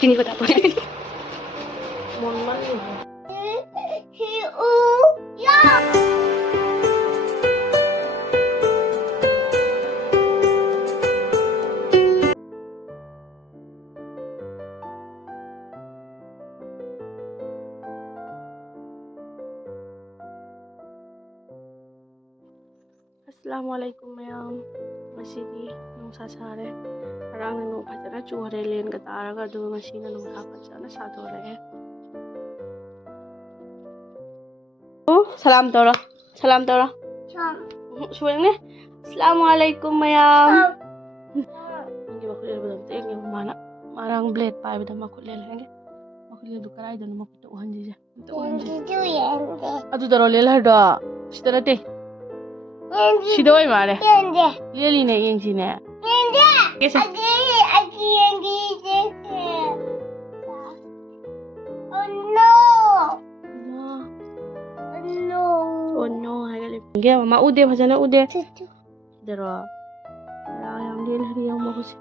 Sini ko tapos. Monman yun. Assalamualaikum mayam. Masidi nung sasare. Parang nung patara chuhare len ka taraga do masina nung sapat sana sadore. Oh, salam tora. Salam tora. Suweng ne. Assalamualaikum mayam. Ngi makulel badam te ngi mana. Marang blade pa badam makulel hange. Makulel du karai do makutta uhanji ja. Adu daro lel hada. Sitara te. Shidoi mare. Lili ne yenji ne. Yes. Oh no. Oh no. Hagali. Ge mama ude bhajana ude. Daro. Yang lil hari yang magus.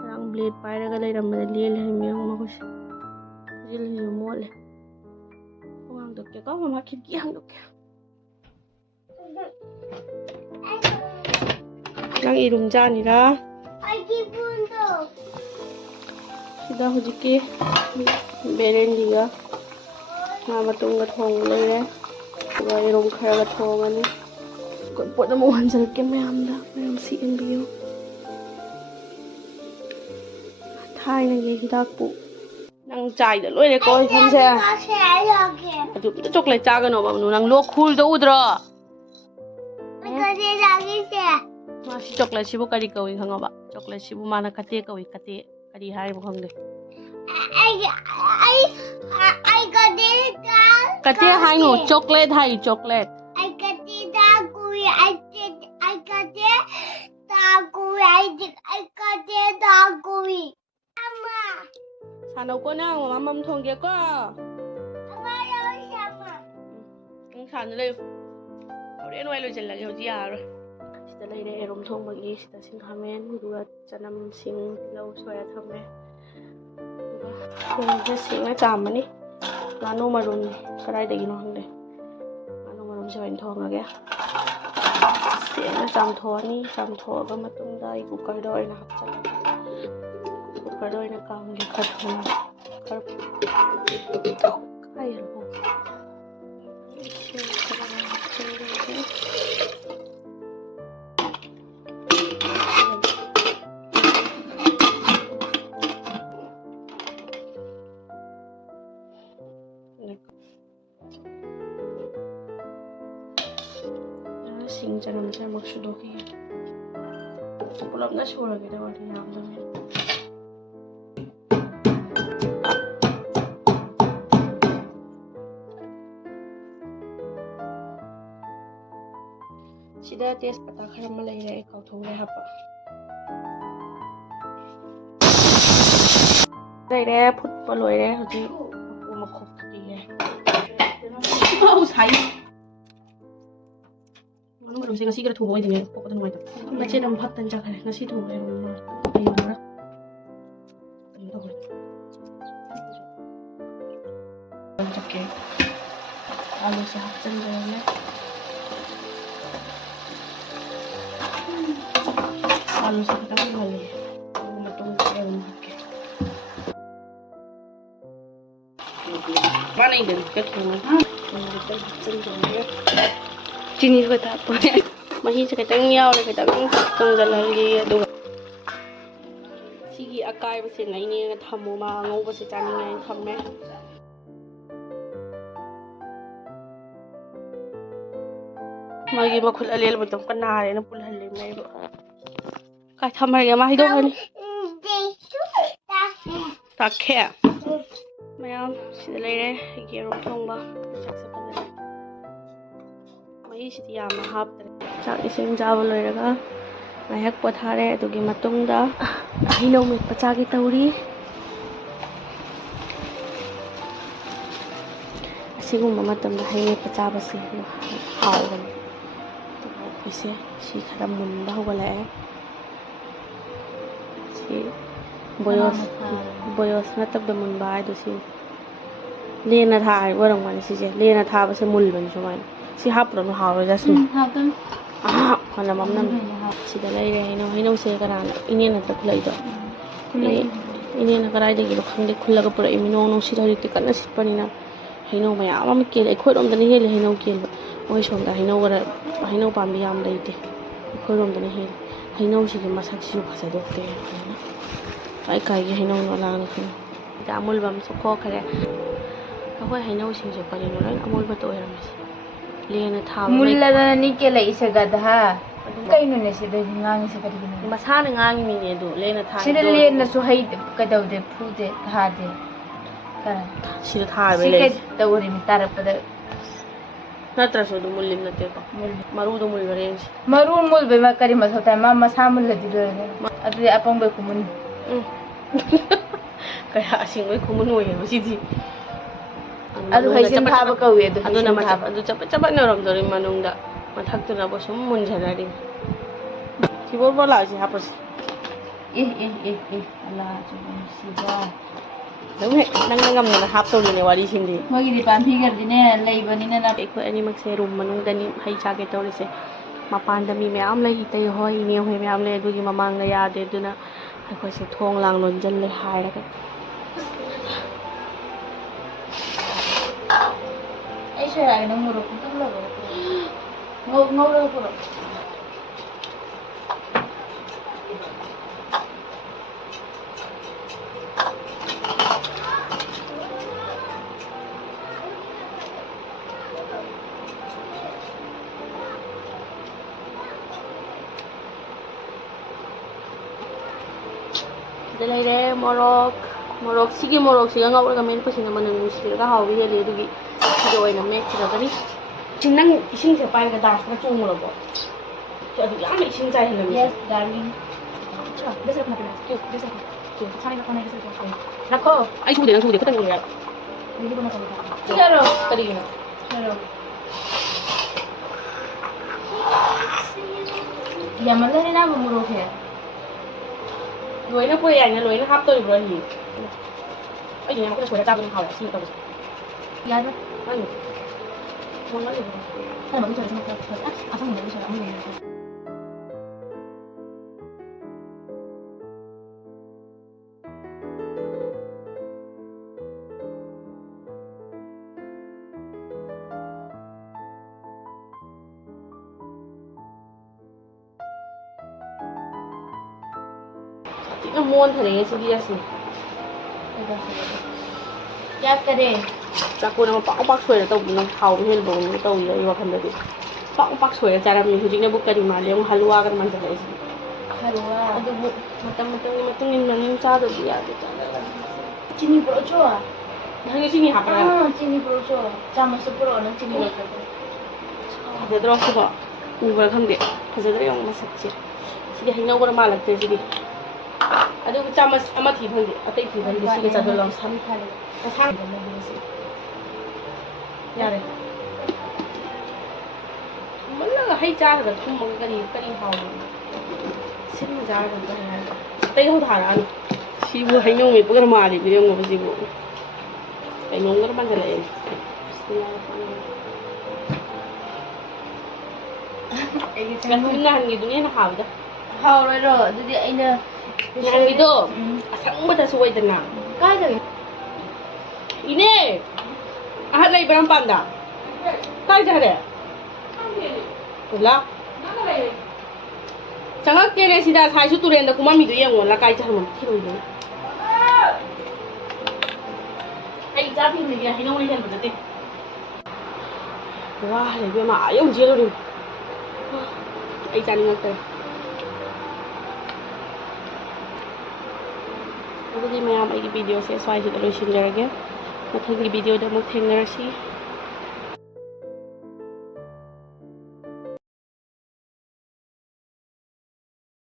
Yang blade paira ga lai ramma lil hari yang magus. Lil hari mole. Wang dokke ka mama kiki hang dokke. Nang irumjanira. Sida hujiki berendiga na matunga thong leire. Ga irum khara ga thongani. Kon pot mo hanjal ke mayamda mayam si enbiyo. Thai na ge hidak pu. Nang chai da loire ko hanse. Adu to chocolate cha ga no ba nu nang lo khul do udra. Masih coklat sibu kari kawi hanga ba coklat sibu mana kate kawi kate kari hari bukan deh kate hari no coklat hari coklat sana ko na mamam thongge ko sana le ore no elo jalla jo jiar sida leire erom thong bagi sida sing khamen duga chanam sing tilau soya thame duga thong sing na chamani nganu marum karai degi no hangde nganu marum join thong age sing na cham thoni cham tho ga matung da I cooker do ina hapchala cooker do ina kam ge khathona kar kai ro sing janam cha maksudo ki pulap na shura ge dawa ni nam dame sida tes pata khara ma leire kau thong le hapa leire phut pa loire hoji u ma khop ki le au sai Masih ngasih kira tuh ini pokoknya nomor itu. Macam dalam hatan jaga ngasih tuh yang ini mana? Ini tuh. Oke. Lalu sehat cenderungnya. Lalu sehat apa lagi? Betul yang oke. Mana ini ketemu? Betul cenderungnya. Sini ko tapos. Masih sekitang yaw na kitang tunggalalgi do. Sige akai basi na ini nga thamo ma ngau basi chani nga thamme. Magi makhul alel budam kanare na pulhalle mai bo. Kai thamar ga ma hido hani. Takhe. Mayam sidalai re gerom thongba. Siti yama haptre chak ising jawal loiraga ngayak pothare adugi matungda hino met pachagi tauri asigumba matamda haine pachabase hawgan ise si khara munba hogala si ꯕꯣꯌꯣꯁ ꯅꯠꯇꯕꯗ ꯃꯨꯟꯕ ꯍꯥꯏꯗꯣ ꯁꯤ ꯂꯦꯟꯅ ꯊꯥ ꯑꯣꯏꯔꯝꯒꯅꯤ ꯁꯤꯁꯦ ꯂꯦꯟꯅ ꯊꯥꯕꯁꯦ ꯃꯨꯜꯕꯅꯤ ꯁꯨꯃꯥꯏꯅ ꯁꯤ ꯍꯥꯞꯄ꯭ꯔꯣꯅ ꯍꯥꯎꯔꯣꯏꯗ ꯁꯨꯝ ꯃꯅꯝ ꯑꯃ ꯁꯤꯗ ꯂꯩꯔꯦ ꯍꯩꯅꯧꯁꯦ ꯀꯅꯥꯅ ꯏꯅꯦꯅ ꯅꯠꯇ ꯈꯨꯜꯂꯛꯏꯗꯣ ꯏꯅꯦꯅ ꯀꯗꯥꯏꯗꯒꯤꯅꯣ ꯈꯪꯗꯦ ꯈꯨꯜꯂꯒ ꯄꯨꯔꯛꯏ ꯅꯣꯡ ꯅꯨꯡꯁꯤꯠ ꯍꯧꯖꯤꯛꯇꯤ ꯀꯟꯅ ꯁꯤꯠꯄꯅꯤꯅ ꯍꯩꯅꯧ ꯃꯌꯥꯝ ꯑꯃ ꯀꯦꯜꯂꯦ ꯑꯩꯈꯣꯏꯔꯣꯝꯗꯅ ꯍꯦꯜꯂꯦ ꯍꯩꯅꯧ ꯀꯦꯟꯕ ꯃꯣꯏ ꯁꯣꯝꯗ ꯍꯩꯅꯧ ꯄꯥꯝꯕꯤ ꯌꯥꯝ ꯂꯩꯇꯦ ꯑꯩꯈꯣꯏꯔꯣꯝꯗꯅ ꯍꯦꯜꯂꯦ ꯍꯩꯅꯧꯁꯤꯒꯤ ꯃꯁꯛꯁꯤꯁꯨ ꯐꯖꯗꯣꯛꯇꯦ ꯀꯥꯏ ꯀꯥꯏꯒꯤ ꯍꯩꯅꯧꯅꯣ ꯂꯥꯡꯅ ꯈꯪꯉꯦ ꯁꯤꯗ ꯑꯃꯨꯟꯕ ꯑꯃꯁꯨ ꯈꯣꯛꯈ꯭ꯔꯦ ꯑꯩꯈꯣꯏ ꯍꯩꯅꯧꯁꯤꯡꯁꯦ ꯀꯔꯤꯅꯣ ꯂꯣꯏꯅ ꯑꯃꯨꯟꯕꯇ ꯑꯣꯏꯔꯝꯃꯤꯁꯦ ꯂꯦꯟꯅ ꯊꯥꯕ ꯃꯨꯜꯂꯗꯅꯅꯤ ꯀꯦꯜꯂꯛꯏꯁꯦ ꯒꯗꯍꯥ ꯀꯩꯅꯣꯅꯦ ꯁꯤꯗꯗꯤ ꯉꯥꯡꯉꯤꯁꯦ ꯀꯔꯤꯒꯤꯅꯣ ꯃꯁꯥꯅ ꯉꯥꯡꯉꯤꯅꯤꯅꯦ ꯑꯗꯨ ꯂꯦꯟꯅ ꯊꯥ ꯁꯤꯗ ꯂꯦꯟꯅꯁꯨ ꯍꯩ ꯀꯩꯗꯧꯗꯦ ꯐꯨꯗꯦ ꯊꯥꯗꯦ ꯁꯤꯗ ꯊꯥꯕ ꯁꯤ ꯂꯩ ꯀꯩ ꯇꯧꯔꯤꯃꯤ ꯇꯥꯔꯛꯄꯗ ꯅꯠꯇ꯭ꯔꯁꯨ ꯑꯗꯨꯝ ꯃꯨꯜꯂꯤ ꯅꯠꯇꯦꯀꯣ ꯃꯔꯨꯗꯣ ꯃꯨꯜꯕꯔ ꯌꯦꯡꯁꯤ ꯃꯔꯨ ꯃꯨꯜꯕꯩ ꯀꯔꯤ ꯃꯊꯧ ꯇꯥꯏ ꯃꯥ ꯃꯁꯥ ꯃꯨꯜꯂꯗꯤ ꯂꯣꯏꯔꯦ ꯑꯗꯨꯗꯤ ꯑꯄꯪꯕꯩ ꯈꯨꯃꯨꯟ ꯀꯌꯥ ꯑꯁꯦꯡꯕꯩ ꯈꯨꯃꯨꯟ ꯑꯣꯏꯌꯦꯕ ꯁꯤꯗꯤ ꯑꯗꯨ ꯍꯩꯖꯤꯟ ꯐꯥꯕ ꯀꯧꯏ ꯑꯗꯨ ꯑꯗꯨꯅ ꯍꯩꯖꯤꯟ ꯐꯥꯕ ꯑꯗꯨ ꯆꯄꯠ ꯆꯄꯠ ꯅꯧꯔꯝꯗꯣꯔꯤ ꯃꯅꯨꯡꯗ ꯃꯊꯛꯇꯨꯅꯕꯨ ꯁꯨꯝ ꯃꯨꯟꯖꯅꯔꯤ ꯁꯤꯕꯣꯔ ꯂꯥꯛꯁꯤ ꯍꯥꯞꯄꯁꯤ ꯑꯜꯂꯥ ꯑꯗꯨꯝ ꯍꯦꯛ ꯅꯪꯅ ꯉꯝꯗꯅ ꯍꯥꯞꯇꯧꯅꯤꯅꯦ ꯋꯥꯔꯤꯁꯤꯡꯗꯤ ꯃꯣꯏꯒꯤꯗꯤ ꯄꯥꯝꯕꯤꯒꯗꯤꯅꯦ ꯂꯩꯕꯅꯤꯅ ꯑꯩꯈꯣꯏ ꯑꯅꯤꯃꯛꯁꯦ ꯔꯨꯝ ꯃꯅꯨꯡꯗꯅꯤ ꯍꯩ ꯆꯥꯒꯦ ꯇꯧꯔꯤꯁꯦ ꯃꯄꯥꯟꯗ ꯃꯤ ꯃꯌꯥꯝ ꯂꯩ ꯏꯇꯩ ꯍꯣꯏ ꯏꯅꯦ ꯍꯣꯏ ꯃꯌꯥꯝ ꯂꯩ ꯑꯗꯨꯒꯤ ꯃꯃꯥꯡꯗ ꯌꯥꯗꯦ ꯑꯗꯨꯅ ꯑꯩꯈꯣꯏꯁꯦ ꯊꯣꯡ ꯂꯥꯡ ꯂꯣꯟꯁꯤꯜꯂꯦ ꯍꯥꯏꯔꯒ ꯑꯩꯁꯨ ꯍꯥꯏꯔꯒꯦ ꯅꯪ ꯃꯣꯔꯣꯛ ꯈꯤꯇꯪ ꯉꯧꯔꯒ ꯄꯨꯔꯛꯑꯣ ꯁꯤꯗ ꯂꯩꯔꯦ ꯁꯤꯒꯤ ꯃꯣꯔꯣꯛꯁꯤꯒ ꯉꯧꯔꯒ ꯃꯦꯠꯄꯁꯤꯅ ꯃꯅꯝ ꯅꯨꯡꯁꯤꯔꯒ ꯍꯥꯎꯕ ꯍꯦꯜꯂꯤ ꯑꯗꯨꯒꯤ ꯁꯤꯗ ꯑꯣꯏꯅ ꯃꯦꯠꯈꯤꯔꯒꯅꯤ ꯅꯪ ꯏꯁꯤꯡꯁꯦ ꯄꯥꯏꯔꯒ ꯗꯥꯁꯇ ꯆꯣꯡꯉꯨꯔꯕꯣ ꯑꯗꯨ ꯌꯥꯝꯅ ꯏꯁꯤꯡ ꯆꯥꯏꯍꯜꯂꯝꯃꯤꯁꯦ ꯔखꯣ ꯑꯩ ꯁꯨꯗꯦ ꯅꯪ ꯁꯨꯗꯦ ꯈꯤꯇꯪ ꯉꯧꯔꯦ ꯀꯔꯤꯒꯤꯅꯣ ꯌꯥꯝꯃꯜꯂꯅꯤ ꯅꯪ ꯃꯣꯔꯣꯛꯁꯦ ꯂꯣꯏꯅ ꯄꯨꯔꯦ ꯌꯥꯏꯅ ꯂꯣꯏꯅ ꯍꯥꯞꯇꯣꯔꯤꯕ꯭ꯔꯣ ꯑꯩ ꯑꯩꯗꯤ ꯌꯥꯝ ꯁꯣꯏꯔ ꯆꯥꯕ ꯑꯗꯨꯝ ꯍꯥꯎꯋꯦ ꯁꯤꯅ ꯇꯧꯕꯁꯦ ꯌꯥꯔꯣꯏ ꯊꯤꯅ ꯃꯣꯟꯊꯔꯦ ꯁꯤꯗꯤ ꯑꯁꯤꯅꯤ ꯌꯥꯠꯀꯔꯦ ꯆꯥꯛꯀꯣꯟ ꯑꯃ ꯄꯥꯛ ꯁꯣꯏꯔ ꯇꯧꯕꯅ ꯍꯥꯎꯕ ꯍꯦꯟꯕꯒꯨꯝꯕ ꯇꯧꯋꯤ ꯑꯩ ꯋꯥꯈꯜꯗꯗꯤ ꯄꯥꯛ ꯁꯣꯏꯔ ꯆꯥꯔꯝꯃꯤ ꯍꯧꯖꯤꯛꯅꯕꯨ ꯀꯔꯤ ꯃꯥꯜꯂꯦ ꯑꯃꯨꯛ ꯍꯂꯨꯋꯥꯒ ꯃꯥꯟꯁꯤꯜꯂꯛꯏꯁꯤꯅꯤ ꯍꯜꯋꯥ ꯑꯗꯨꯕꯨ ꯃꯇꯝꯒꯤ ꯃꯇꯨꯡ ꯏꯟꯅ ꯑꯗꯨꯝ ꯆꯥꯗꯕꯗꯤ ꯌꯥꯗꯦ ꯆꯤꯅꯤ ꯄꯨꯔꯛꯑꯣ ꯅꯪꯒꯤ ꯆꯤꯅꯤ ꯍꯥꯞꯄ꯭ꯔꯥ ꯆꯤꯅꯤ ꯄꯨꯔꯛꯑꯣ ꯆꯥꯃꯁꯁꯨ ꯄꯨꯔꯛꯑꯣ ꯅꯪ ꯆꯤꯅꯤ ꯂꯧꯊꯣꯛꯄ ꯐꯖꯗ꯭ꯔꯣ ꯁꯤꯕꯣ ꯎꯕ꯭ꯔꯥ ꯈꯪꯗꯦ ꯐꯖꯗ꯭ꯔꯥ ꯌꯦꯡꯉꯣ ꯃꯁꯛꯁꯦ ꯁꯤꯗꯤ ꯍꯩꯅꯧꯒꯔ ꯃꯥꯜꯂꯛꯇ꯭ꯔꯦ ꯁꯤꯗꯤ ꯑꯗꯨꯒ ꯆꯥꯃꯁ ꯑꯃ ꯊꯤ ꯐꯪꯗꯦ ꯑꯇꯩ ꯊꯤ ꯐꯪꯗꯦ ꯁꯤꯒ ꯆꯥꯁꯤꯜꯂꯣ ꯌꯥꯔꯦ ꯊꯨꯝꯃꯜꯂꯒ ꯍꯩ ꯆꯥꯔꯒ ꯊꯨꯝꯃꯒ ꯀꯔꯤ ꯍꯥꯎꯕꯅꯣ ꯁꯤꯟꯅ ꯆꯥꯔꯒ ꯀꯔꯤ ꯍꯥꯏꯕ ꯑꯇꯩ ꯍꯧ ꯊꯥꯔꯛꯑꯅꯨ ꯁꯤꯕꯨ ꯍꯩꯅꯧ ꯃꯦꯠꯄꯒ ꯃꯥꯜꯂꯤꯕ ꯌꯦꯡꯉꯣ ꯁꯤꯕꯨ ꯀꯩꯅꯣꯝꯒ ꯃꯥꯟꯁꯤꯜꯂꯛꯑꯦ ꯖꯁꯃꯤꯟ ꯅꯍꯥꯟꯒꯤꯗꯨꯅ ꯍꯦꯟꯅ ꯍꯥꯎꯋꯤꯗ ꯍꯥꯎꯔꯣꯏꯔꯣ ꯑꯗꯨꯗꯤ ꯑꯩꯅ ꯅꯍꯥꯟꯒꯤꯗꯣ ꯑꯁꯪꯕꯗꯁꯨ ꯑꯣꯏꯗꯅ ꯀꯥꯏꯗꯒꯤ ꯏꯅꯦ ꯑꯍꯟ ꯂꯩꯕ꯭ꯔꯥ ꯃꯄꯥꯟꯗ ꯀꯥꯏ ꯆꯠꯈ꯭ꯔꯦ ꯂꯥ ꯆꯪꯉꯛꯇꯦꯅꯦ ꯁꯤꯗ ꯁꯥꯏꯁꯨ ꯇꯨꯔꯦꯟꯗ ꯀꯨꯝꯃꯝꯃꯤꯗꯣ ꯌꯦꯡꯉꯣ ꯂꯀꯥꯏ ꯆꯠꯈ꯭ꯔꯕ ꯊꯤꯔꯣꯏꯗꯣ ꯑꯩ ꯏꯆꯥ ꯊꯤꯕꯅꯤꯗꯤ ꯍꯩꯅꯧꯅ ꯍꯦꯟꯕ ꯅꯠꯇꯦ ꯋꯥ ꯂꯩꯕꯦꯝꯃ ꯑꯥ ꯌꯧ ꯆꯦꯜꯂꯨꯔꯤꯃꯤ ꯑꯩ ꯆꯥꯅꯤꯡꯉꯛꯇ꯭ꯔꯦ ꯑꯗꯨꯗꯤ ꯃꯌꯥꯝ ꯑꯩꯒꯤ ꯚꯤꯗꯤꯑꯣꯁꯦ ꯁ꯭ꯋꯥꯏꯁꯤꯗ ꯂꯣꯏꯁꯤꯟꯖꯔꯒꯦ ꯃꯊꯪꯒꯤ ꯚꯤꯗꯤꯑꯣꯗ ꯑꯃꯨꯛ ꯊꯦꯡꯅꯔꯁꯤ